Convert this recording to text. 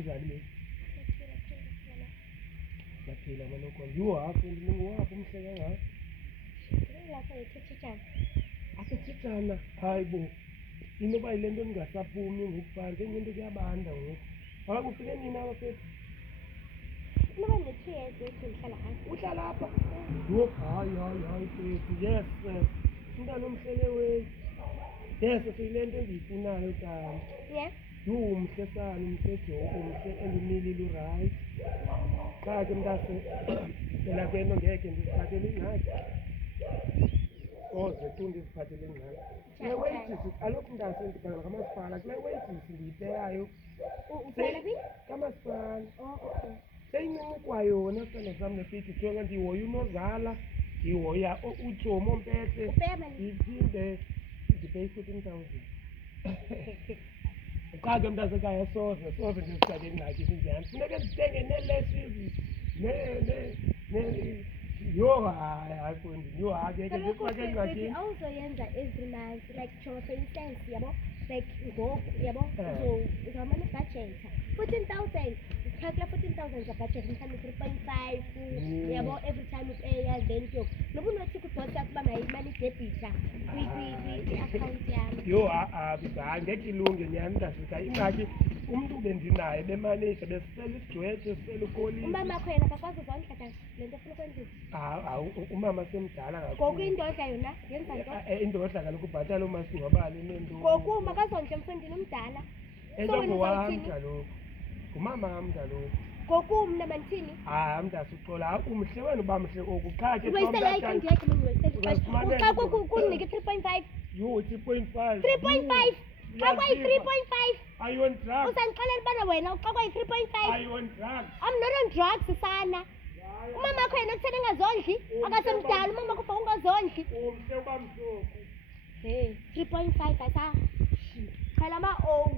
unjani le? Yaphila manoko. You half ndinguwaphi umhle kangaka? Lapha yithethana. Asithithana. Hayibo. Inoba yile nto ningasaphumi ngokufana ke ngento kuyabanda ngoku. Akufike nina bafethu. Inoba ne-2 years yethu ndihlala apha. Uhlala apha? Yho, hayi fethu. Yes, umntana omhlele wethu. Yes, siyile nto endiyifunayo tata. Yeah. Yho, mhle sana, mhle Joko, mhle endimilile urayithi. Xa ke mntase phela kwento ngekhe ndiziphathele ingxaki. Oze tu ndiziphathele ingxaki. Kule wages kaloku mntase ndibhala kamasipala, kule wages ndiyipeyayo Uhlala phi? kamasipala. Okay. Seyincinci kwayona sithando sam nepiti jonga ndihoya unozala, ndihoya ujomo Mpete, Upeya malini? ndiphinde ndipeyi 14,000. Xa ke mntasekhaya soze ndizithathe ingxaki ezinjani. Funeke ndithenge nee-lashes yho hayi fondini, yho hayi ngeke ndifake engxakini. Awuzoyenza every month, like for instance, yabo, like ngoku, yabo, uzawumane ubhajetha 14,000, usikhakula 14,000 zabhajetha mhlawumbe 3.5, yabo, every time upeya, then noba unothi kwibhosa ukuba mayimane idebhitha kwi-akhawunti yam. Yho hayi ngeke ilunge nyhani mntasekhaya. Ingxaki umntu bendinaye bemaneyija besisela isijwethe sisela ukolisi. Umama wakho yena akakwazi uzondla tata le nto ufuna ukwenziwa. Umama semdala Ngoku kakhulu. indodla yona yenza nto. Indoda kaloku ubhatala umasingcwabane neento. Ngoku makazondle mfundini umdala. Wam kaloku ngumama wam kaloku. Ngoku mna mandithini? Hayi mntasuxola umhle wena uba mhle oku qha ke Uwayisela ikhandi yakhe mna uwayisela. Xa kunike 3.5. Yho 3.5. 3.5. Xa kwayi 3.5. Are you on drugs? Usandixelela ubana wena xa kwayi 3.5. Are you on drugs? I'm not on drugs sana. Umama wakho yena kutheni engazondli? Akasemdala umama wakho ungazondli. Umhle uba mhlophe. Hey, 3.5 asa. Phela ama-O.